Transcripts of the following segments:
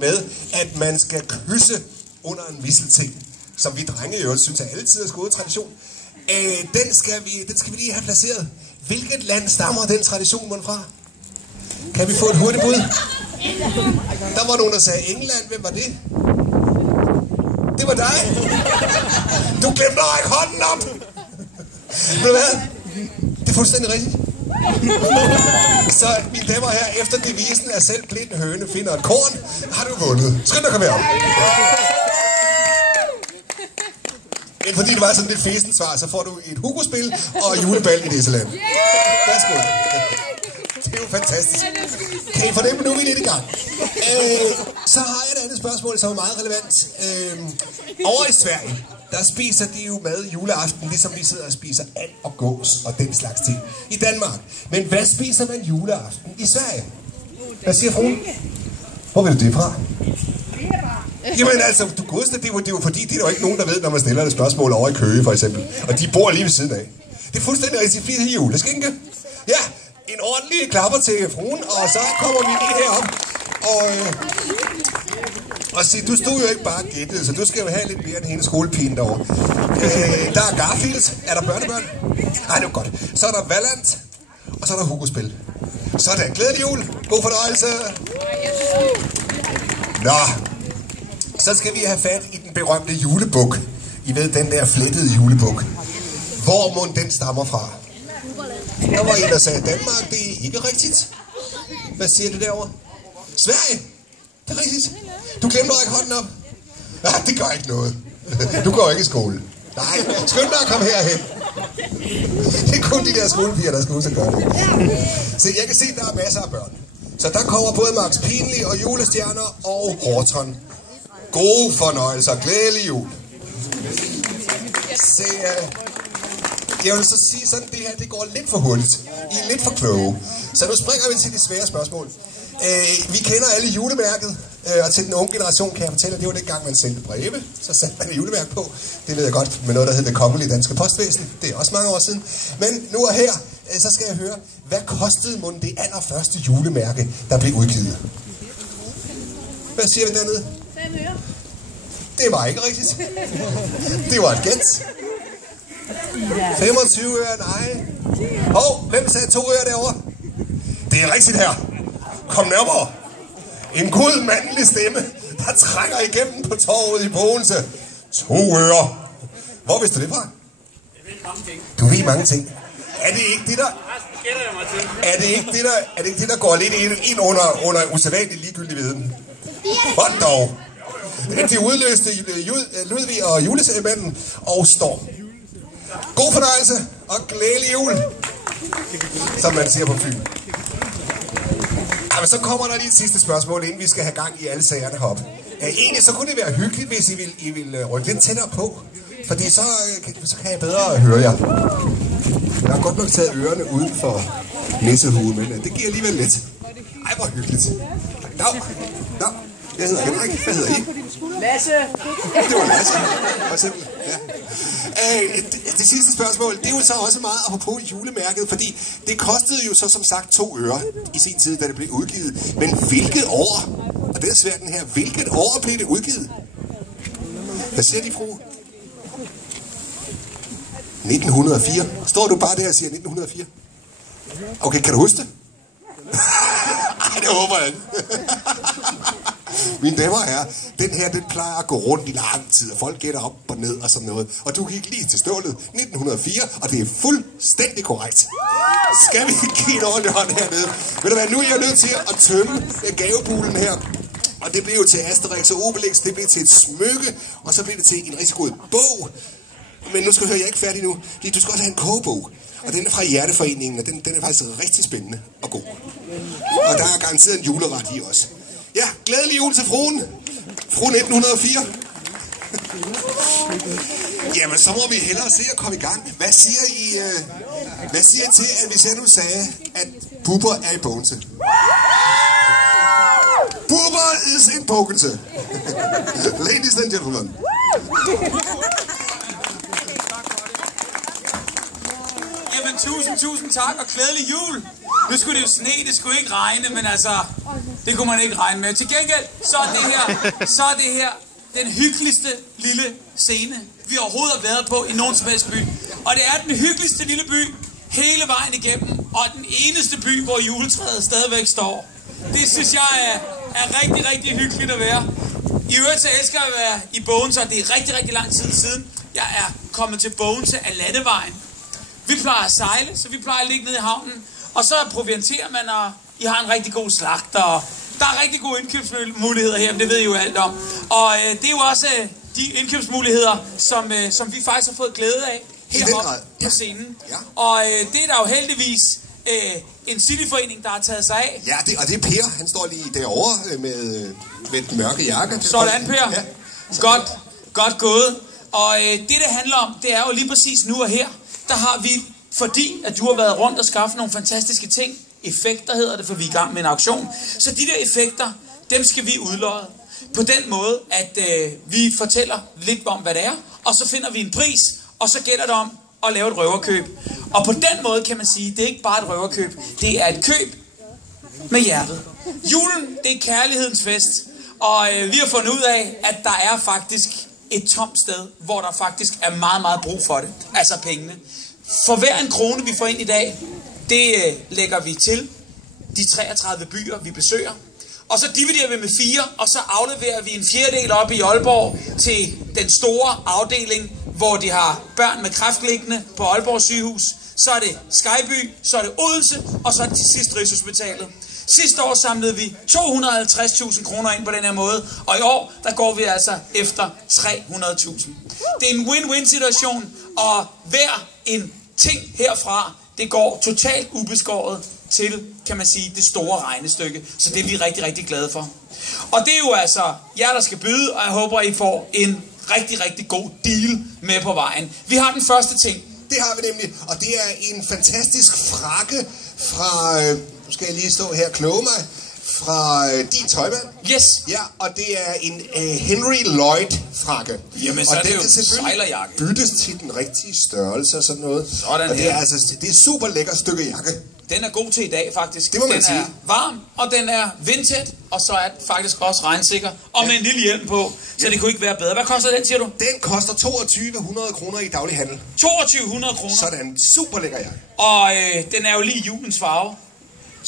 med, at man skal kysse under en mistelting, som vi drenge jo synes er altid er gode tradition. Den skal vi lige have placeret. Hvilket land stammer den tradition fra? Kan vi få et hurtigt bud? Der var nogen, der sagde England. Hvem var det? Det var dig. Du glemte at række hånden op. Ved du hvad? Det er fuldstændig rigtigt. Så mine damer og herrer, efter devisen er selv blind høne finder et korn, har du vundet. Skynd dig, kom herop. Men fordi det var sådan lidt fæsent svar, så får du et Hugo-spil og julebal i Disneyland. Værsgo. Det er jo fantastisk. Kan I fornemme, nu er vi lidt i gang. Så har jeg et andet spørgsmål, som er meget relevant. Over i Sverige, der spiser de jo mad juleaften, ligesom vi sidder og spiser and og gås og den slags ting i Danmark. Men hvad spiser man juleaften i Sverige? Hvad siger fruen? Hvor vil du det fra? Jamen altså, du godste, det er jo fordi, det er jo ikke nogen, der ved, når man stiller et spørgsmål over i Køge, for eksempel. Og de bor lige ved siden af. Det er fuldstændig rigtig fint juleskinke. Ja, en ordentlig klapper til fruen, og så kommer vi lige herop. Og se, du stod jo ikke bare gættet, så du skal jo have lidt mere end hendes skolepigen derovre. Der er Garfield. Er der børnebørn? Nej, det er godt. Så er der Vallant, og så er der Hugo-spil. Sådan, glædelig jul. God fornøjelse. Nå. Så skal vi have fat i den berømte julebuk. I ved, den der flettede julebuk. Hvor må den stammer fra? Der var en, der sagde Danmark. Det er ikke rigtigt. Hvad siger det derovre? Sverige. Det er rigtigt. Du glemte at række hånden op. Nej, det gør ikke noget. Du går ikke i skole. Nej, skynd dig at komme herhen. Det er kun de der skolepiger, der skal ud til at gøre det. Så jeg kan se, at der er masser af børn. Så der kommer både Max Pinlig og julestjerner og Horton. Gode fornøjelser. Glædelig jul. Se, jeg vil så sige sådan, det her, det går lidt for hurtigt. I er lidt for kloge. Så nu springer vi til de svære spørgsmål. Vi kender alle julemærket, og til den unge generation kan jeg fortælle, at det var dengang, man sendte breve. Så satte man et julemærke på. Det ved jeg godt med noget, der hedder Det Kongelige Danske Postvæsen. Det er også mange år siden. Men nu og her, så skal jeg høre, hvad kostede mon det allerførste julemærke, der blev udgivet? Hvad siger vi dernede? 5 øre. Det var ikke rigtigt. Det var et gæt. 25 øre, nej. Hvem sagde 2 øre derovre? Det er rigtigt her. Kom nærmere. En god mandlig stemme, der trænger igennem på torvet i Bogense. 2 øre. Hvor vidste du det fra? Jeg ved mange ting. Du ved mange ting. Er det ikke det, der... Er det ikke det, der går lidt ind under usædvanlig ligegyldig viden? What dog? Det udløste Ludvig og julesemanden og Storm. God fornøjelse og glædelig jul, som man siger på Fyn. Men så kommer der lige et sidste spørgsmål, inden vi skal have gang i alle sagerne heroppe. Egentlig så kunne det være hyggeligt, hvis I vil rykke lidt tættere på. Fordi så kan jeg bedre høre jer. Jeg har godt nok taget ørerne uden for nissehue, men det giver alligevel lidt. Ej, hvor hyggeligt. Nå. Jeg hedder Henrik. Hvad hedder I? Lasse. Det var Lasse. For eksempel. Ja. Det sidste spørgsmål, det er jo så også meget apropos julemærket, fordi det kostede jo så som sagt 2 øre i sin tid, da det blev udgivet. Men hvilket år? Og det er svært den her. Hvilket år blev det udgivet? Hvad siger de, fru? 1904. Står du bare der og siger 1904? Okay, kan du huske det? Ej, det håber jeg ikke. Mine damer og herrer, den her, den plejer at gå rundt i lang tid, og folk gætter op og ned og sådan noget. Og du gik lige til stålet 1904, og det er fuldstændig korrekt. Skal vi give en ordentlig hånd hernede? Ved du hvad, nu er jeg nødt til at tømme gavebulen her. Og det blev jo til Asterix og Obelix, det blev til et smykke, og så blev det til en rigtig god bog. Men nu skal du høre, jeg er ikke færdig nu. Du skal også have en kogebog. Og den er fra Hjerteforeningen, og den er faktisk rigtig spændende og god. Og der er garanteret en juleret i også. Ja, glædelig jul til fruen. Fruen 1904. Jamen, så må vi hellere se at komme i gang. Hvad siger I til, at hvis jeg nu sagde, at Bubber er i Bogense? Bubber is in Bogense. Ladies and gentlemen. Jamen, tusind tak og glædelig jul. Nu skulle det jo sne, det skulle ikke regne, men altså, det Det kunne man ikke regne med. Til gengæld, så er det her den hyggeligste lille scene, vi overhovedet har været på i nogen som helst by. Og det er den hyggeligste lille by hele vejen igennem, og den eneste by, hvor juletræet stadigvæk står. Det synes jeg er rigtig, rigtig hyggeligt at være. I øvrigt så elsker jeg at være i Bogense, og det er rigtig, rigtig lang tid siden, jeg er kommet til Bogense af landevejen. Vi plejer at sejle, så vi plejer at ligge nede i havnen, og så provianterer man, og I har en rigtig god slagter, og der er rigtig gode indkøbsmuligheder her, men det ved I jo alt om. Og det er jo også de indkøbsmuligheder, som vi faktisk har fået glæde af heroppe på scenen. Ja. Og det er der jo heldigvis en cityforening, der har taget sig af. Ja, og det er Per. Han står lige derovre med den mørke jakke. Sådan, Per. Ja. Godt gået. Og det handler om, det er jo lige præcis nu og her. Der har vi, fordi at du har været rundt og skaffet nogle fantastiske ting. Effekter hedder det, for vi er i gang med en auktion. Så de der effekter, dem skal vi udlodde. På den måde, at vi fortæller lidt om, hvad det er. Og så finder vi en pris, og så gælder det om at lave et røverkøb. Og på den måde kan man sige, det er ikke bare et røverkøb, det er et køb med hjertet. Julen, det er kærlighedens fest, og vi har fundet ud af, at der er faktisk et tomt sted, hvor der faktisk er meget, meget brug for det. Altså pengene. For hver en krone, vi får ind i dag, det lægger vi til de 33 byer, vi besøger. Og så dividerer vi med 4, og så afleverer vi en fjerdedel op i Aalborg til den store afdeling, hvor de har børn med kræft liggende på Aalborg sygehus. Så er det Skyby, så er det Odense, og så er det til sidst Rigshospitalet. Sidste år samlede vi 250.000 kroner ind på den her måde, og i år, der går vi altså efter 300.000. Det er en win-win situation, og hver en ting herfra, det går totalt ubeskåret til, kan man sige, det store regnestykke. Så det er vi rigtig, rigtig glade for. Og det er jo altså jer, der skal byde, og jeg håber, I får en rigtig, rigtig god deal med på vejen. Vi har den første ting. Det har vi nemlig, og det er en fantastisk frakke fra, nu skal jeg lige stå her og kloge mig, fra din tøjmand. Yes. Ja, og det er en Henry Lloyd frakke. Jamen, så og er det jo sejlerjakke. Byttes til den rigtige størrelse og sådan noget. Sådan og det er altså, det er super lækker stykke jakke. Den er god til i dag, faktisk. Det må man den sige. Er varm, og den er vindtæt, og så er den faktisk også regnsikker. Og med en lille hjelm på, så det kunne ikke være bedre. Hvad koster den, siger du? Den koster 2200 kroner i daglig handel. 2200 kroner? Sådan, super lækker jakke. Og den er jo lige julens farve.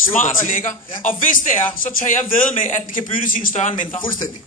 Smart og lækker. Ja. Og hvis det er, så tør jeg ved med, at den kan byttes i en større end mindre. Fuldstændig.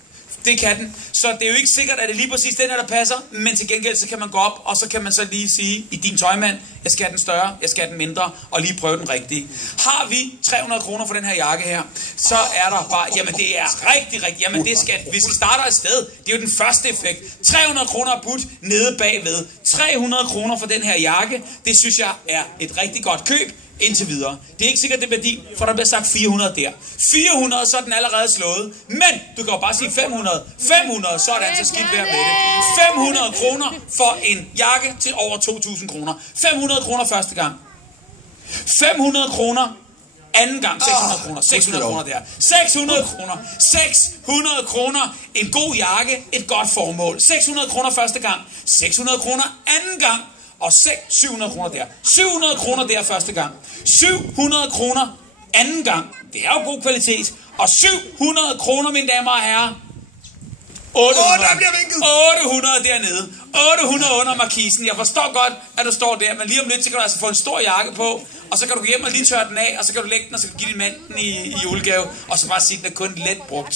Det kan den. Så det er jo ikke sikkert, at det lige præcis den her, der passer. Men til gengæld, så kan man gå op, og så kan man så lige sige i din tøjmand, jeg skal have den større, jeg skal have den mindre, og lige prøve den rigtige. Har vi 300 kroner for den her jakke her, så er der bare, jamen det er rigtig, jamen det skal, vi skal starte et sted. Det er jo den første effekt. 300 kroner budt nede bagved. 300 kroner for den her jakke, det synes jeg er et rigtig godt køb. Indtil videre. Det er ikke sikkert det værdi, for der bliver sagt 400 der. 400, så er den allerede slået. Men du kan jo bare sige 500. 500, så er det altså skidt værd med det. 500 kroner for en jakke til over 2.000 kroner. 500 kroner første gang. 500 kroner anden gang. 600 kroner. 600 kroner der. 600 kroner. 600 kroner. En god jakke. Et godt formål. 600 kroner første gang. 600 kroner anden gang. Og 700 kroner der. 700 kroner der første gang. 700 kroner anden gang. Det er jo god kvalitet. Og 700 kroner, mine damer og herrer. 800 dernede. 800 under markisen. Jeg forstår godt, at du står der, men lige om lidt, så kan du altså få en stor jakke på, og så kan du gå hjem og lige tørre den af, og så kan du lægge den, og så kan du give din mand den i julegave, og så bare sige, at den er kun let brugt.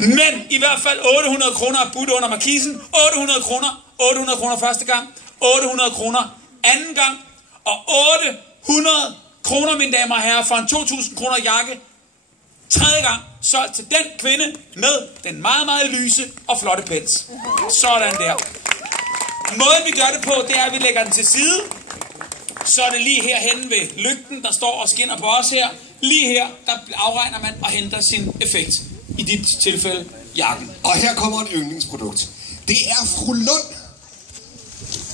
Men i hvert fald 800 kroner er budt under markisen. 800 kroner. 800 kroner første gang. 800 kroner anden gang. Og 800 kroner, mine damer og herrer, for en 2.000 kroner jakke. Tredje gang solgt til den kvinde med den meget, meget lyse og flotte pels. Sådan der. Måden vi gør det på, det er, at vi lægger den til side. Så er det lige herhenne ved lygten, der står og skinner på os her. Lige her, der afregner man og henter sin effekt. I dit tilfælde, jakken. Og her kommer et yndlingsprodukt. Det er Fru Lund.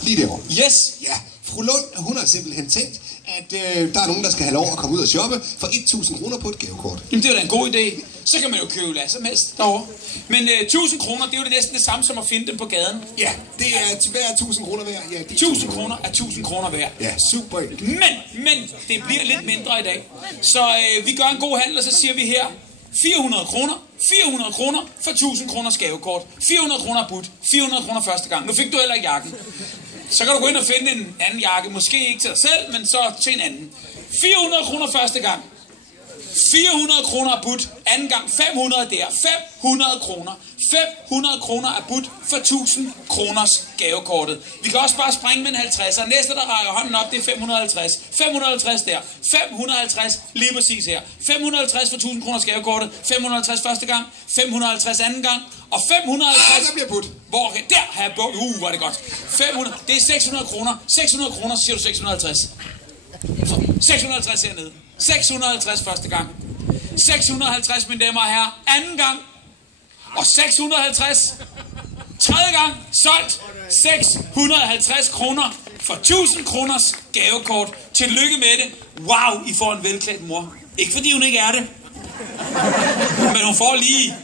Lige derovre. Yes. Ja, Fru Lund, hun har simpelthen tænkt, at der er nogen, der skal have lov at komme ud og shoppe for 1.000 kroner på et gavekort. Jamen, det er da en god idé. Så kan man jo købe hvad som helst derovre. Men 1.000 kroner, det er jo det næsten det samme som at finde dem på gaden. Ja, det er hver 1.000 kroner værd. Ja, 1.000 kroner er 1.000 kroner værd. Ja, super. Men, det bliver lidt mindre i dag. Så vi gør en god handel, og så siger vi her, 400 kroner. 400 kroner for 1000 kroners gavekort. 400 kroner budt. 400 kroner første gang. Nu fik du heller ikke jakken. Så kan du gå ind og finde en anden jakke. Måske ikke til dig selv, men så til en anden. 400 kroner første gang. 400 kroner er budt. Anden gang 500 der. 500 kroner. 500 kroner er budt for 1000 kroners gavekortet. Vi kan også bare springe med en 50'er. Næste, der rækker hånden op, det er 550. 550 der. 550 lige præcis her. 550 for 1000 kroners gavekortet. 550 første gang. 550 anden gang. Og 550... der bliver budt. Hvor? Der har jeg budt. Var det godt. 500. Det er 600 kroner. 600 kroner, så siger du 650. 650 hernede. 650 første gang. 650, mine damer og herrer. Anden gang. Og 650. Tredje gang. Solgt. 650 kroner for 1000 kroners gavekort. Tillykke med det. Wow, I får en velklædt mor. Ikke fordi hun ikke er det. Men hun får lige...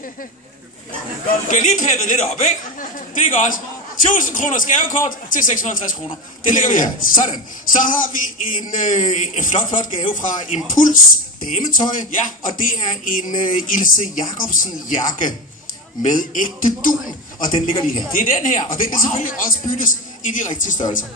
Kan lige peppet lidt op, ikke? Det er godt. 1000 kroners gavekort til 650 kroner. Det lægger vi her. Sådan. Så har vi en flot gave fra Impuls dametøj. Ja. Og det er en Ilse Jacobsen jakke med ægte dun. Og den ligger lige her. Det er den her. Og den kan selvfølgelig også byttes i de rigtige størrelser.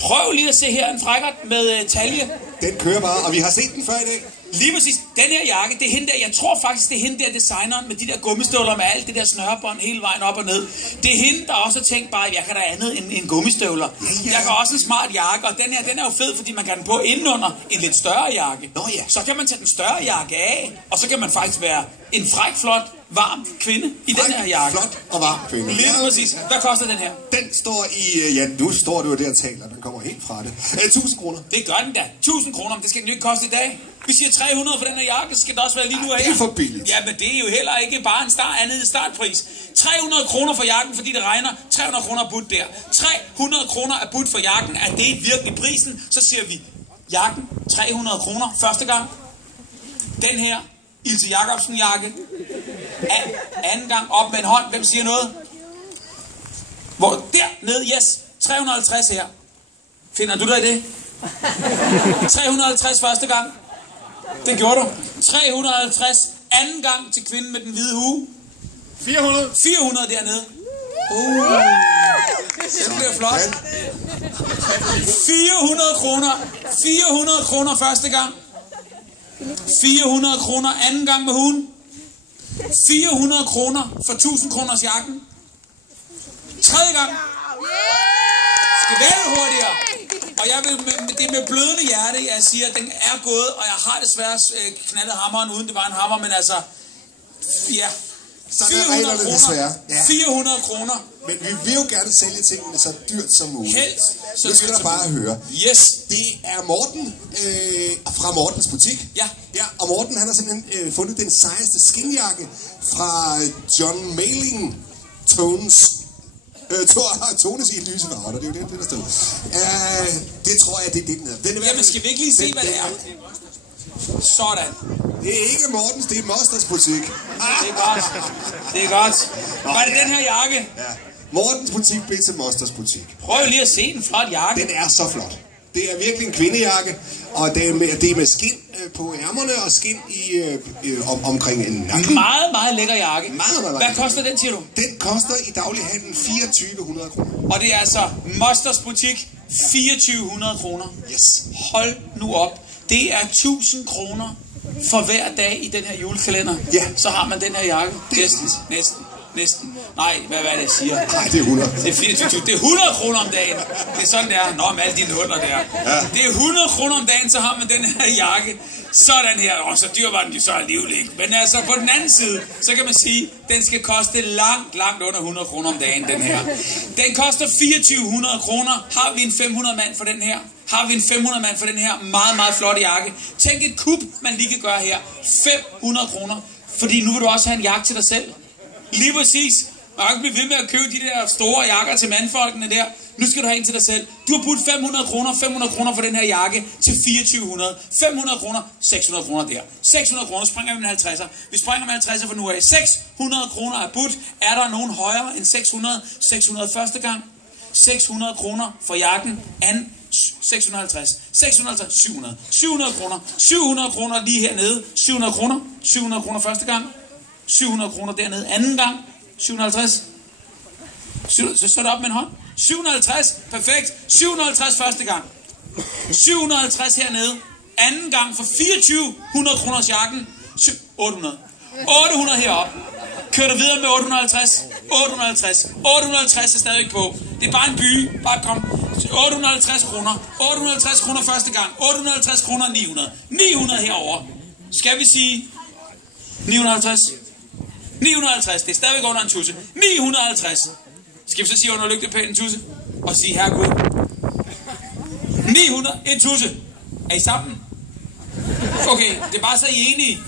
Prøv lige at se her en frækkert med talje. Den kører bare, og vi har set den før i dag. Lige præcis. Den her jakke, det er hende der, jeg tror faktisk, det er hende der designeren med de der gummistøvler med alt det der snørebånd hele vejen op og ned. Det er hende, der også har tænkt bare, at jeg kan da andet end gummistøvler. Ja. Jeg kan også en smart jakke, og den her, den er jo fed, fordi man kan den på indenunder en lidt større jakke. Nå ja. Så kan man tage den større jakke af, og så kan man faktisk være en fræk, flot, varm kvinde i den her jakke. Flot og varm kvinde. Lige præcis. Hvad koster den her? Den står i, ja, nu står du jo der og taler, den kommer helt fra det. 1000 kroner. Det gør den da. 1000 kroner, men det skal den jo ikke koste i dag. Vi siger 300 for den her jakke, så skal det også være lige nu af. Det er for billigt. Ja, men det er jo heller ikke bare en andet startpris. 300 kroner for jakken, fordi det regner. 300 kroner er budt der. 300 kroner er budt for jakken. Er det virkelig prisen? Så siger vi, jakken 300 kroner første gang. Den her Ilse Jacobsen jakke. Anden gang op med en hånd. Hvem siger noget? Hvor? Dernede, yes. 350 her. Finder du dig i det? 350 første gang. Det gjorde du. 350 anden gang til kvinden med den hvide hue. 400. 400 dernede. Det bliver flot. 400 kroner. 400 kroner første gang. 400 kroner anden gang med huen. 400 kroner for 1000 kroners jakken. Tredje gang. Skal vælge hurtigere. Og jeg vil det er med blødende hjerte, jeg siger, at den er gået, og jeg har desværre knaldet hammeren, uden det var en hammer, men altså, ja, 400 kroner. Ja. 400 kroner. Men vi vil jo gerne sælge tingene så dyrt som muligt. Helst. Så nu skal der bare høre. Yes. Det er Morten fra Mortens butik. Ja. Ja, og Morten han har simpelthen fundet den sejeste skinjakke fra John Mailing Tones. Tones i et lyse farver, det er jo det, der stod. Det tror jeg, det er det, den hedder. Jamen, skal vi ikke lige se, hvad det er? Sådan. Det er ikke Mortens, det er Mosters butik. Det er godt. Det er godt. Var det den her jakke? Ja. Mortens butik blev til Mosters butik. Prøv lige at se en flot jakke. Den er så flot. Det er virkelig en kvindejakke, og det er med skin på ærmerne og skin omkring en nakke. Meget lækker jakke. Meget. Hvad koster den, siger du? Den koster i daglighandlen 2400 kroner. Og det er altså Mosters butik, 2400 kroner. Yes. Hold nu op. Det er 1000 kroner for hver dag i den her julekalender. Ja. Så har man den her jakke. Næsten. Nej, hvad er det, jeg siger? Nej, det er 100. Det er 24. Det er 100 kroner om dagen. Det er sådan, det er. Nå, med alle de nuller der. Ja. Det er 100 kroner om dagen, så har man den her jakke. Sådan her. Og så dyr var den jo så alligevel ikke. Men altså, på den anden side, så kan man sige, den skal koste langt under 100 kroner om dagen, den her. Den koster 2400 kroner. Har vi en 500 mand for den her? Har vi en 500 mand for den her meget flotte jakke? Tænk et kup, man lige kan gøre her. 500 kroner. Fordi nu vil du også have en jakke til dig selv. Lige præcis. Man kan ikke blive ved med at købe de der store jakker til mandfolkene der. Nu skal du have en til dig selv. Du har budt 500 kroner for den her jakke til 2400. 500 kroner, 600 kroner der. 600 kroner, springer vi med 50'er. Vi springer med 50'er for nu af. 600 kroner er budt. Er der nogen højere end 600? 600 første gang. 600 kroner for jakken. 650. 650. 700. 700 kroner. 700 kroner lige hernede. 700 kroner. 700 kroner første gang. 700 kroner dernede anden gang. 750. Så er det op med en hånd. 750. Perfekt. 750 første gang. 750 hernede. Anden gang for 2400 kroners jakken. 800. 800 heroppe. Kør du videre med 850. 850. 850 er stadig på. Det er bare en by. Bare kom. 850 kroner. 850 kroner første gang. 850 kroner 900. 900 herover. Skal vi sige 950? 950. Det er stadigvæk under en tusse. 950. Skal vi så sige under lygtepælen en tusse? Og sige herre Gud. 900. En tusse. Er I sammen? Okay, det er bare så I er enige.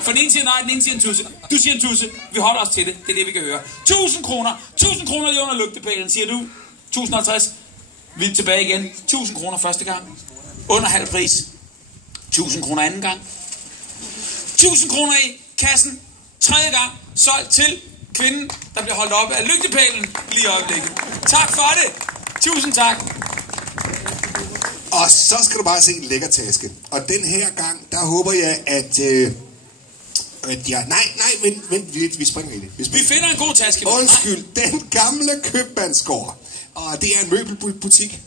For den ene siger nej, den ene siger en tusse. Du siger en tusse. Vi holder os til det. Det er det, vi kan høre. 1000 kroner. 1000 kroner lige under lygtepælen, siger du. 1050. Vi er tilbage igen. 1000 kroner første gang. Under halv pris. 1000 kroner anden gang. 1000 kroner i kassen. Tredje gang. Solgt til kvinden, der bliver holdt op af lygtepælen lige i øjeblikket. Tak for det. Tusind tak. Og så skal du bare se en lækker taske. Og den her gang, der håber jeg, at vent lidt, vi springer i det. Vi finder en god taske. Undskyld, den gamle købmandsgård. Og det er en møbelbutik.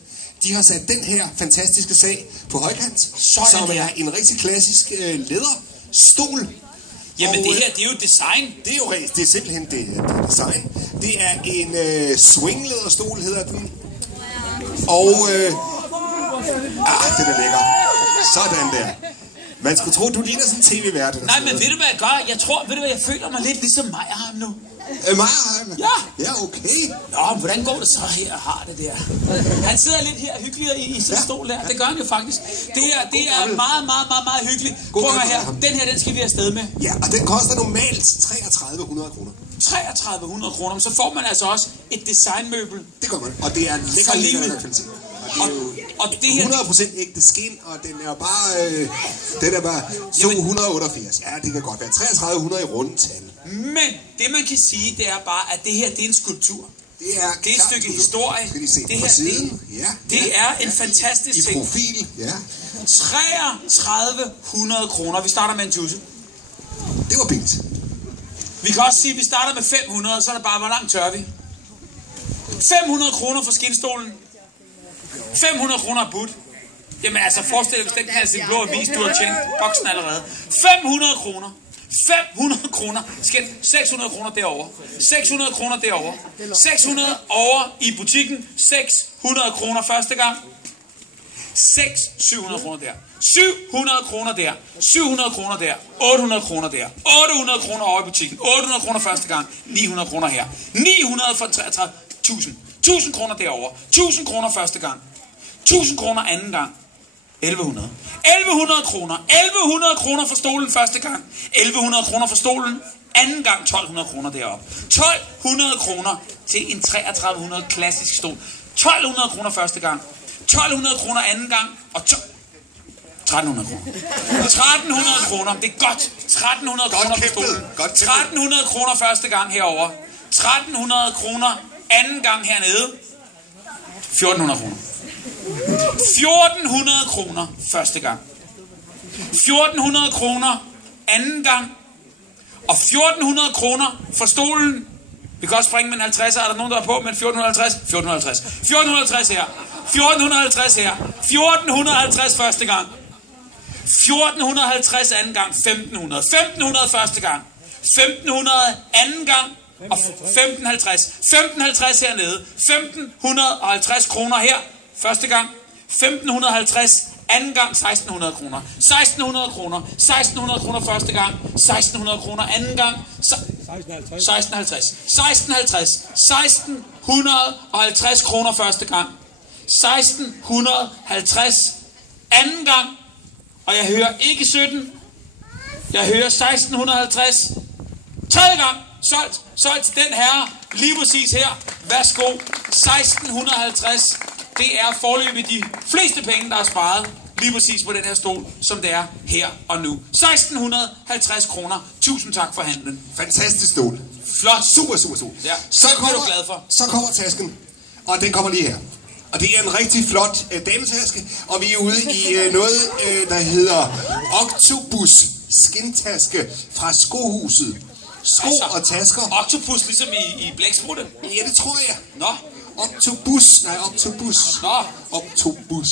De har sat den her fantastiske sag på højkant, som er en rigtig klassisk læderstol. Jamen det her, det er jo design. Det er jo det er simpelthen det er design. Det er en swinglæderstol, hedder den. Og det er lækker. Sådan der. Man skulle tro, du ligner sådan en tv-vært. Nej, men ved du, hvad jeg gør? Jeg føler mig lidt ligesom Meyerheim nu. Meyerheim? Ja. Ja, okay. Nå, men hvordan går det så her og har det der? Han sidder lidt her hyggeligere i sin stol der. Det gør han jo faktisk. Det er meget hyggeligt. Prøv her. Den her, den skal vi afsted med. Ja, og den koster normalt 3300 kroner. 3300 kroner, men så får man altså også et designmøbel. Det gør man, og det er en lækker kvalitet. Og det er 100% ægte skin, og den er bare 288. Ja, det kan godt være 3300 i rundetal. Men det man kan sige, det er bare, at det her, det er en skulptur. Det er et stykke historie. Skal de se det på her, siden? Det er en fantastisk ting. I profil, ja. 3300 kroner. Vi starter med en tusse. Det var billigt. Vi kan også sige, at vi starter med 500, så er det bare, hvor langt tør vi. 500 kroner for skinstolen. 500 kroner budt. Jamen altså, forestil dig, hvis den kan sin blå avis, du har tjent boksen allerede. 500 kroner. 500 kroner. 600 kroner derovre. 600 kroner derovre. 600 over i butikken. 600 kroner første gang. 700 kroner der. 700 kroner der. 700 kroner der. 800 kroner der. 800 kroner over i butikken. 800 kroner første gang. 900 kroner her. 900 for 33. 1000. 1000 kroner derovre. 1000 kroner første gang. 1000 kroner anden gang. 1100. 1100 kroner. 1100 kroner for stolen første gang. 1100 kroner for stolen anden gang. 1200 kroner deroppe. 1200 kroner til en 3300 klassisk stol. 1200 kroner første gang. 1200 kroner anden gang. Og 1300 kroner. 1300 kroner. Det er godt. 1300 kroner for stolen. 1300 kroner første gang herover. 1300 kroner anden gang hernede. 1400 kroner. 1400 kroner første gang. 1400 kroner anden gang. Og 1400 kroner for stolen. Vi kan også springe med en 50'er. Er der nogen, der er på med 1450? 1450. 1450 her. 1450 her. 1450 første gang. 1450 anden gang. 1500. 1500 første gang. 1500 anden gang. Og 1550. 1550 hernede. 1550 kroner her. Første gang. 1550. Anden gang 1600 kroner. 1600 kroner. 1600 kroner første gang. 1600 kroner anden gang. 1650. 1650. 1650 kroner første gang. 1650 anden gang. Og jeg hører ikke 17. Jeg hører 1650. Tredje gang. Solgt til den herre. Lige præcis her. Værsgo. 1650. Det er foreløbig de fleste penge, der er sparet lige præcis på den her stol, som det er her og nu. 1650 kroner. Tusind tak for handlen. Fantastisk stol. Flot. Super. Ja, så er du glad for. Så kommer tasken. Og den kommer lige her. Og det er en rigtig flot dametaske, og vi er ude i noget, der hedder Octopus skintaske fra Skohuset. Sko og tasker. Octopus ligesom i blæksprutte? Ja, det tror jeg. Nå. Octopus. Nå. Octopus.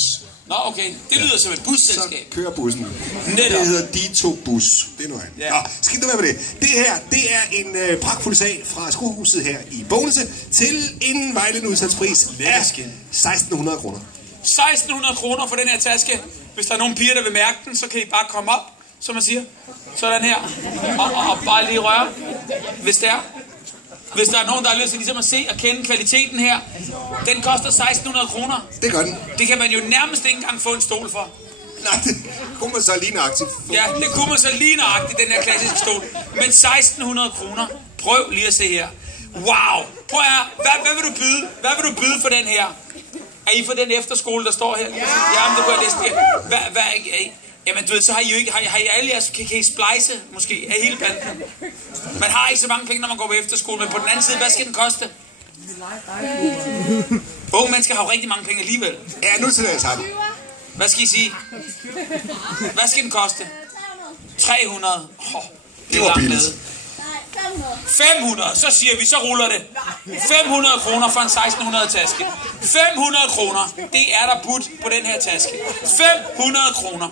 Nå, okay. Det lyder som et busselskab. Så kører bussen. Netop. Det hedder Dito Bus. Det er noget andet. Ja. Nå, skal ikke være med det. Det her, det er en pragtfuld sag fra Skohuset her i Bogense til en vejledende udsalgspris af 1.600 kroner. 1.600 kroner for den her taske. Hvis der er nogle piger, der vil mærke den, så kan I bare komme op, som man siger. Sådan her. Og bare lige røre, hvis det er. Hvis der er nogen, der har lyst til ligesom at se og kende kvaliteten her. Den koster 1.600 kroner. Det gør den. Det kan man jo nærmest ikke engang få en stol for. Nej, det kunne man så lige nøjagtigt få. Ja, det kunne man så lige nøjagtigt, den her klassiske stol. Men 1.600 kroner. Prøv lige at se her. Wow. Prøv her. Hvad vil du byde? Hvad vil du byde for den her? Er I for den efterskole, der står her? Ja. Jamen, det kunne jeg næsten. Jamen, du ved, så har I jo ikke... Har I alle jeres... Kan I splice, måske, af hele banden? Man har ikke så mange penge, når man går på efterskole, men på den anden side, hvad skal den koste? Unge mennesker har jo rigtig mange penge alligevel. Ja, nu til det sammen. Hvad skal I sige? Hvad skal den koste? 300. Det var billigt. 500, så siger vi, så ruller det. 500 kroner for en 1.600 taske. 500 kroner, det er der budt på den her taske. 500 kroner.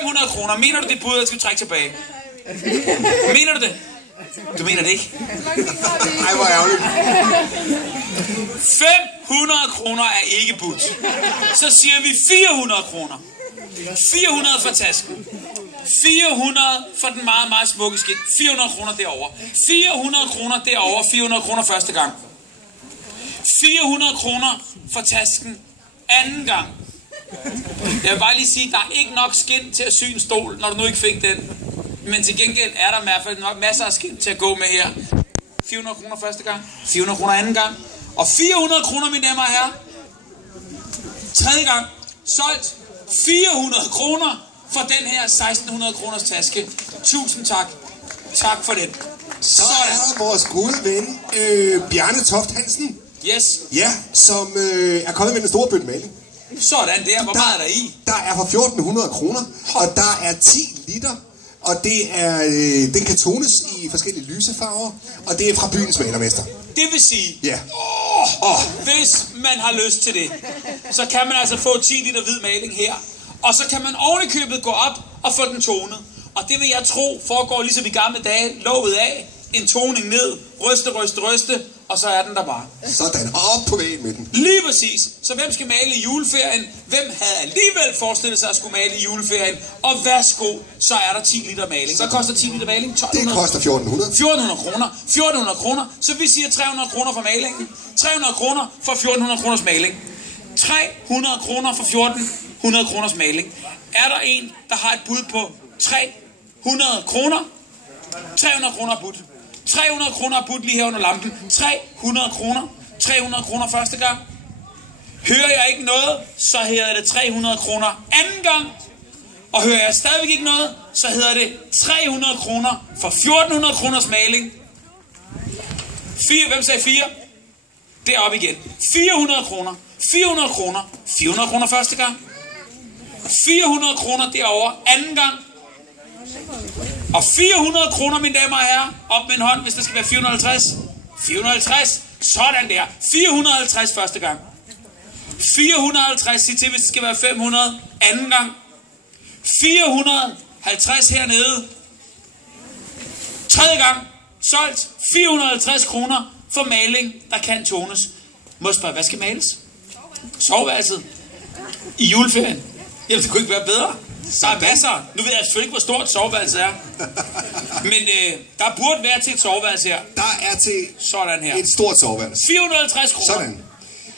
500 kroner. Mener du det bud, at skal trække tilbage? Mener du det? Du mener det ikke? Ej, hvor ærgerligt. 500 kroner er ikke budt. Så siger vi 400 kroner. 400 for tasken. 400 for den meget, meget smukke skin. 400 kroner derovre. 400 kroner derovre. 400 kroner første gang. 400 kroner for tasken anden gang. Jeg vil bare lige sige, der er ikke nok skin til at sy en stol, når du nu ikke fik den. Men til gengæld er der i hvert fald nok masser af skin til at gå med her. 400 kroner første gang. 400 kroner anden gang. Og 400 kroner, mine damer og herrer. Tredje gang. Solgt. 400 kroner for den her 1.600 kroners taske. Tusind tak. Tak for det. Så er der vores gode ven, Bjarne Toft Hansen. Yes. Ja, som er kommet med en stor bøtte maling. Sådan der. Hvor meget er der i? Der er for 1.400 kroner, og der er 10 liter. Og det er, den kan tones i forskellige lysefarver, og det er fra byens malermester. Det vil sige, ja. Hvis man har lyst til det, så kan man altså få 10 liter hvid maling her. Og så kan man ovenikøbet gå op og få den tonet. Og det vil jeg tro foregår ligesom i gamle dage, lovet af, en toning ned, ryste, og så er den der bare. Sådan, og op på væggen med den. Lige præcis. Så hvem skal male i juleferien? Hvem havde alligevel forestillet sig at skulle male i juleferien? Og værsgo, så er der 10 liter maling. Hvad koster 10 liter maling? 1.200? Det koster 1.400. 1.400 kroner. 1.400 kroner. Så vi siger 300 kroner for malingen. 300 kroner for 1.400 kroners maling. 300 kroner for 1.400 kroners maling. Er der en, der har et bud på 300 kroner? 300 kroner bud. 300 kroner bud lige her under lampen. 300 kroner. 300 kroner første gang. Hører jeg ikke noget, så hedder det 300 kroner anden gang. Og hører jeg stadigvæk ikke noget, så hedder det 300 kroner for 1.400 kroners maling. 4, hvem sagde 4? Derop igen. 400 kroner. 400 kroner. 400 kroner første gang. 400 kroner derovre anden gang. Og 400 kroner, mine damer og herrer. Op med en hånd, hvis det skal være 450. 450. Sådan der. 450 første gang. 450. Sig til, hvis det skal være 500 anden gang. 450 hernede. Tredje gang. Solgt. 450 kroner for maling, der kan tones. Må jeg spørge, hvad skal males? Soveværelset. I juleferien. Jamen, det kunne ikke være bedre. Der er masser. Nu ved jeg selvfølgelig ikke, hvor stort soveværelset er. Men der burde være til et soveværelse her. Der er til sådan her. Et stort soveværelse. 450 kroner. Sådan.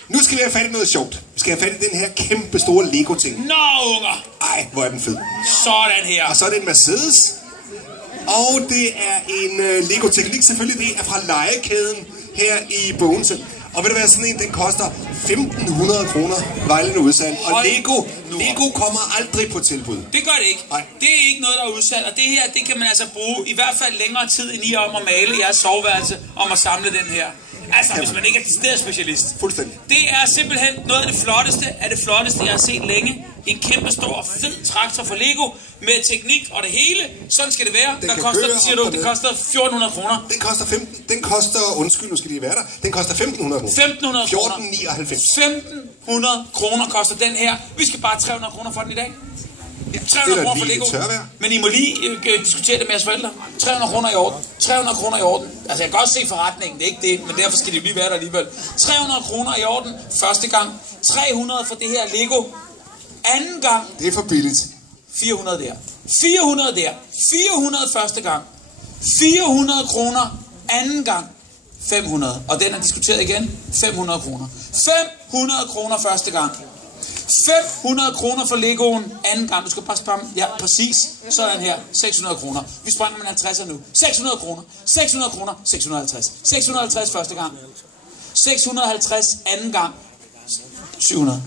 Nu skal vi have fat i noget sjovt. Vi skal have fat i den her kæmpe store Lego-ting. Nå, unger. Ej, hvor er den fed. Sådan her. Og så er det en Mercedes. Og det er en Lego-teknik. Selvfølgelig det er fra legekæden her i Bogense. Og ved du hvad, sådan en, den koster 1.500 kroner vejledende udsalg. Og Lego kommer aldrig på tilbud. Det gør det ikke. Nej. Det er ikke noget, der er udsalg. Og det her, det kan man altså bruge i hvert fald længere tid, end I om at male jeres soveværelse, om at samle den her. Altså, hvis man ikke er decideret specialist. Fuldstændig. Det er simpelthen noget af det flotteste, jeg har set længe. En kæmpe stor, fed traktor for Lego med teknik og det hele. Sådan skal det være. Hvad koster det, siger du? Det koster 1.400 kroner. Den koster, undskyld, nu skal lige være der. Den koster 1.500 kroner. 1.500 kroner. 14,99. 1.500 kroner koster den her. Vi skal bare 300 kroner for den i dag. 300 kroner for Lego. Men I må lige diskutere det med jeres forældre. 300 kroner i orden. 300 kroner i orden. Altså, jeg kan godt se forretningen, det er ikke det, men derfor skal de lige være der alligevel. 300 kroner i orden første gang. 300 for det her Lego. Anden gang. Det er for billigt. 400 der. 400 der. 400 første gang. 400 kroner anden gang. 500. Og den er diskuteret igen. 500 kroner. 500 kroner første gang. 500 kroner for Legoen anden gang. Du skal bare spørge dem. Ja, præcis. Sådan her. 600 kroner. Vi springer med 50'er nu. 600 kroner. 600 kroner. 650. 650 første gang. 650 anden gang. 700.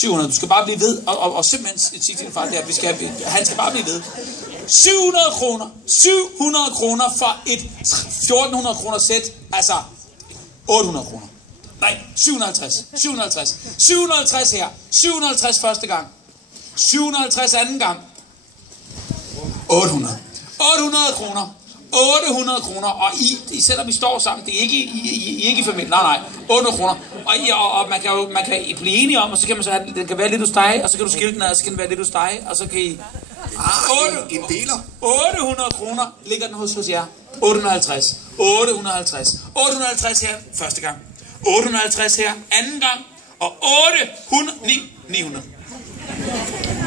700. Du skal bare blive ved. Og simpelthen sige til din far, han skal bare blive ved. 700 kroner. 700 kroner for et 1.400 kroner sæt. Altså 800 kroner. Nej, 750. 750. 750 her. 750 første gang. 750 anden gang. 800. 800 kroner. 800 kroner. Og selvom vi står sammen, det er ikke i familien. Nej. 800 kroner. Og man kan blive enige om, og så kan man så have, den kan være lidt hos dig, og så kan du skille den ad, og så kan den være lidt hos dig, og så kan I... En deler. 800 kroner ligger den hos jer. 850. 850. 850 her første gang. 850 her anden gang. Og 900.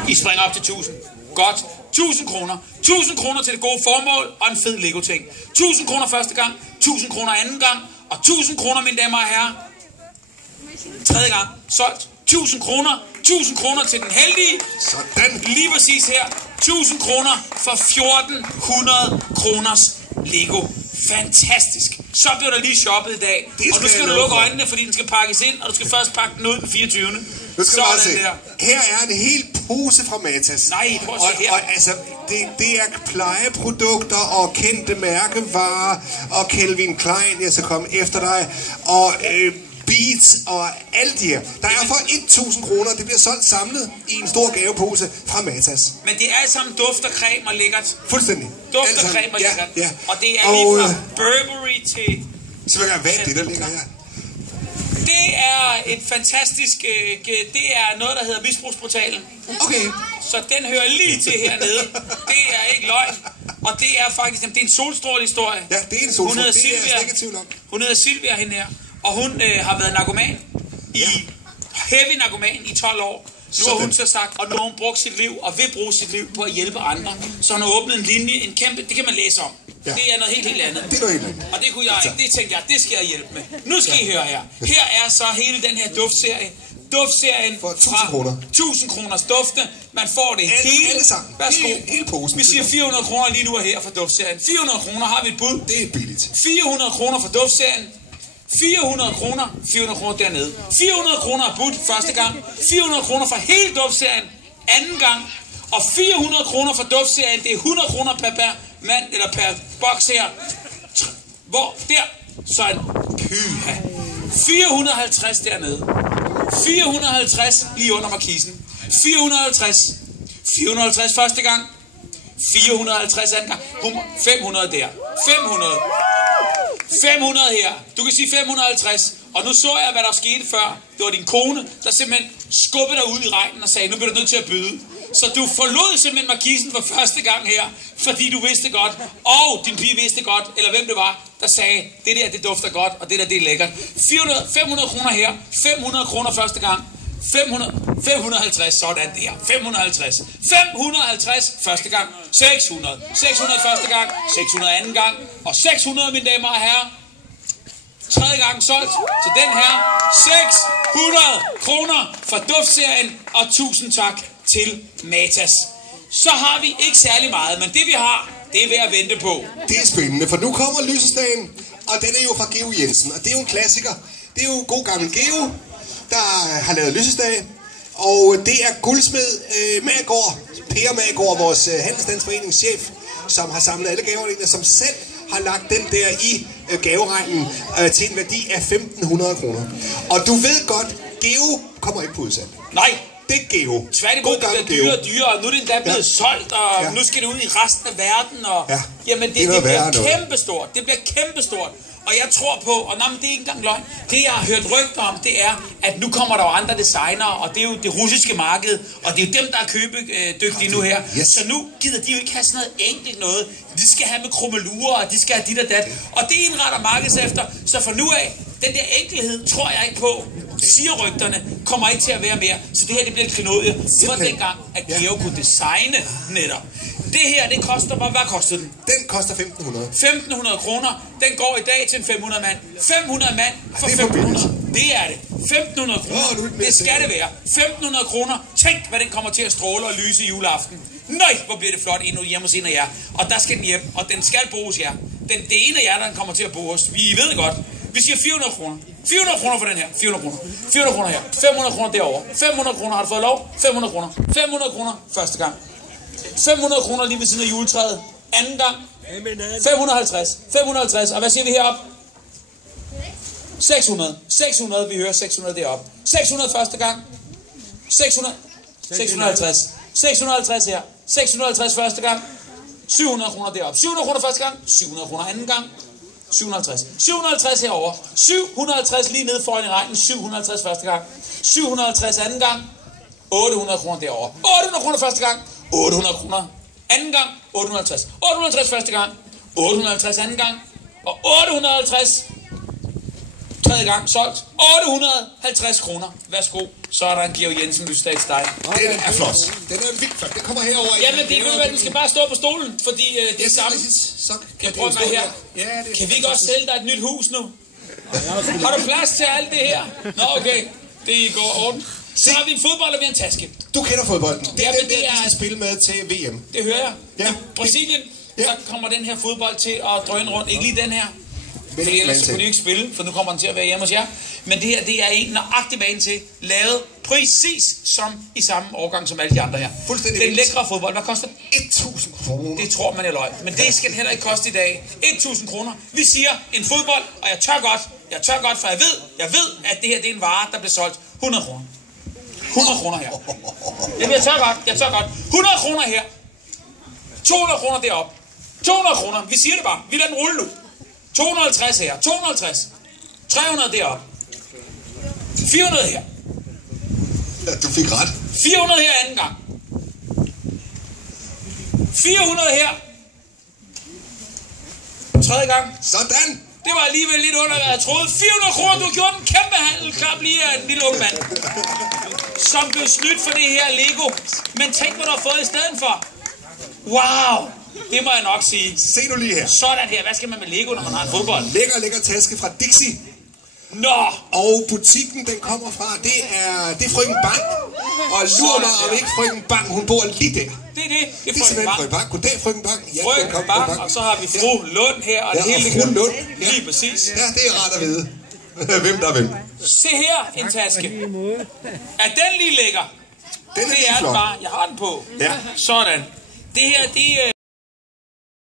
I springer op til 1000. Godt. 1000 kroner. 1000 kroner til det gode formål og en fed Lego-ting. 1000 kroner første gang. 1000 kroner anden gang. Og 1000 kroner, mine damer og herrer. Tredje gang. Solgt. 1000 kroner. 1000 kroner til den heldige. Sådan. Lige præcis her. 1000 kroner for 1400 kroners Lego. Fantastisk. Så bliver der lige shoppet i dag. Og nu skal du lukke øjnene, fordi den skal pakkes ind, og du skal først pakke den ud den 24. Nu skal du bare se. Her er en hel pose fra Matas. Nej, prøv at se her. Og altså, det er plejeprodukter og kendte mærkevarer, og Calvin Klein, jeg skal komme efter dig, og Beats og alt det her. Der er for 1.000 kroner. Det bliver solgt samlet i en stor gavepose fra Matas. Men det er alt sammen duft og creme og lækkert. Fuldstændig. Duft og creme og lækkert. Ja. Og det er lige fra Burberry til... Så hvad er det, der ligger her? Det er et fantastisk... det er noget, der hedder Misbrugsportalen. Okay. Så den hører lige til hernede. Det er ikke løgn. Og det er faktisk... Det er en solstrålehistorie. Ja, det er en solstråle. Det er jeg ikke i tvivl om. Hun hedder Silvia, hende her. Og hun har været narkoman. Heavy narkoman i 12 år. Nu har hun så sagt, og nu har hun brugt sit liv, og vil bruge sit liv på at hjælpe andre. Så hun har åbnet en linje, en kæmpe, det kan man læse om. Ja. Det er noget helt andet. Det er noget helt andet. Og det kunne jeg ikke, det tænkte jeg, det skal jeg hjælpe med. Nu skal I høre her. Her er så hele den her duftserie. Duftserien for 1.000 kroner. 1.000 kroners dufte. Man får det hele sammen. Værsgo. Hele posen. Vi siger 400 kroner lige nu her for duftserien. 400 kroner har vi et bud. Det er billigt. 400 kroner for duftserien. 400 kroner, 400 kroner dernede. 400 kroner er budt første gang. 400 kroner for hele duftserien anden gang. Og 400 kroner for duftserien, det er 100 kroner per mand, eller per boks her. Hvor? Der. Så en pyha. 450 dernede. 450 lige under markisen. 450. 450 første gang. 450 anden gang. 500 der. 500. 500 her. Du kan sige 550. Og nu så jeg, hvad der skete før. Det var din kone, der simpelthen skubbede dig ud i regnen og sagde, nu bliver du nødt til at byde. Så du forlod simpelthen markisen for første gang her, fordi du vidste godt, og din pige vidste godt, eller hvem det var, der sagde, det der, det dufter godt, og det der, det er lækkert. 500 kroner her. 500 kroner første gang. 550, sådan der. 550. 550 første gang. 600. 600 første gang. 600 anden gang. Og 600, mine damer og herrer. Tredje gang solgt til den her. 600 kroner for duftserien. Og 1000 tak til Matas. Så har vi ikke særlig meget, men det vi har, det er ved at vente på. Det er spændende, for nu kommer lysestagen. Og den er jo fra Geo Jensen. Og det er jo en klassiker. Det er jo god gammel Geo, der har lavet lysestage, og det er guldsmed Magård, Per Magård, vores handelsstandsforeningschef, som har samlet alle gaverne, som selv har lagt den der i gaveregnen til en værdi af 1.500 kroner. Og du ved godt, Geo kommer ikke på udsalg. Nej. Det er Geo. Tværtimod, det bliver dyrere og dyrere, og nu er det endda blevet solgt, og nu skal det ud i resten af verden, og jamen det bliver kæmpestort. Det bliver kæmpestort. Og jeg tror på, og nej, men det er ikke engang løgn, det jeg har hørt rygter om, det er, at nu kommer der jo andre designere, og det er jo det russiske marked, og det er jo dem, der er købedygtige nu her. Yes. Så nu gider de jo ikke have sådan noget enkelt noget. De skal have med krummelurer, og de skal have dit og dat. Og det indretter markedet efter, så fra nu af, den der enkelhed tror jeg ikke på, siger rygterne, kommer ikke til at være mere. Så det her, det bliver et klenodie. Det var dengang, at Geo kunne designe netop. Det her, det koster, hvad kostede den? Den koster 1.500. 1.500 kroner. Den går i dag til en 500 mand. 500 mand for 1.500. Det er det. 1.500 kroner. Det skal det være. 1.500 kroner. Tænk, hvad den kommer til at stråle og lyse juleaften. Nøj, hvor bliver det flot endnu hjemme hos en af jer. Og der skal den hjem, og den skal bruges jer. Det er en af jer, der kommer til at bruge os. Vi ved godt. Vi siger 400 kroner. 400 kroner for den her. 400 kroner. 400 kroner her. 500 kroner derovre. 500 kroner har du fået lov. 500 kroner. 500 kroner første gang. 500 kroner lige ved siden af juletræet. Anden gang. 550. 550. Og hvad siger vi heroppe? 600. 600. Vi hører 600 deroppe. 600 første gang. 600. 650. 650 her. 650 første gang. 700 kroner deroppe. 700 kroner første gang. 700 kroner anden gang. 750. 750 herover. 750 lige nede foran i regnen. 750 første gang. 750 anden gang. 800 kroner derover. 800 kroner første gang. 800 kroner anden gang. 850. 850 første gang. 850 anden gang. Og 850 tredje gang solgt. 850 kroner. Værsgo. Så er der en Georg Jensen lysstagsdej. Den er flot. Den er vildt flot. Den kommer herover. Jamen det er den skal bare stå på stolen, fordi det er samme. Jeg prøver mig her. Kan vi ikke også sælge dig et nyt hus nu? Har du plads til alt det her? Nå okay. Det går orden. Så har vi en fodbold og vi har en taske. Du kender fodbolden. Det er den, de skal spille med til VM. Det hører jeg. Ja. Brasilien, der kommer den her fodbold til at drøne rundt. Ikke lige den her. For ellers kunne de ikke spille, for nu kommer den til at være hjemme hos jer. Men det her, det er en nøjagtig bane til, lavet præcis som i samme årgang som alle de andre her. Fuldstændig. Den lækre fodbold, hvad koster den? 1.000 kroner. Det tror man er løgn. Men det skal den heller ikke koste i dag. 1.000 kroner. Vi siger en fodbold, og jeg tør godt, for jeg ved, at det her det er en vare, der bliver solgt 100 kroner. 100 kroner her. Jamen, jeg tør godt. 100 kroner her. 200 kroner deroppe. 200 kroner. Vi siger det bare. Vi lader den rulle nu. 250 her. 250. 300 deroppe. 400 her. Ja, du fik ret. 400 her anden gang. 400 her. Tredje gang. Sådan. Det var alligevel lidt under, hvad jeg troede. 400 kroner, du har gjort en kæmpe handel. Klap lige af en lille ung mand. Som blev snydt for det her Lego. Men tænk, hvad du har fået i stedet for. Wow. Det må jeg nok sige. Se nu lige her. Sådan her. Hvad skal man med Lego, når man har en fodbold? Lækker taske fra Dixie. Nå. Og butikken, den kommer fra, det er frøken Bang. Og lurer mig om ikke frøken Bang, hun bor lige der. Det er det. Det er simpelthen frøken Bang. Goddag, frøken Bang. Ja, frøken Bang, og så har vi fru Lund her, og det hele fru Lund. Ja. Lige præcis. Ja, det er rart at vide. Hvem der er hvem. Se her, en taske. Er den lige lækker? Den er det er den bare. Jeg har den på. Ja. Sådan. Det her, det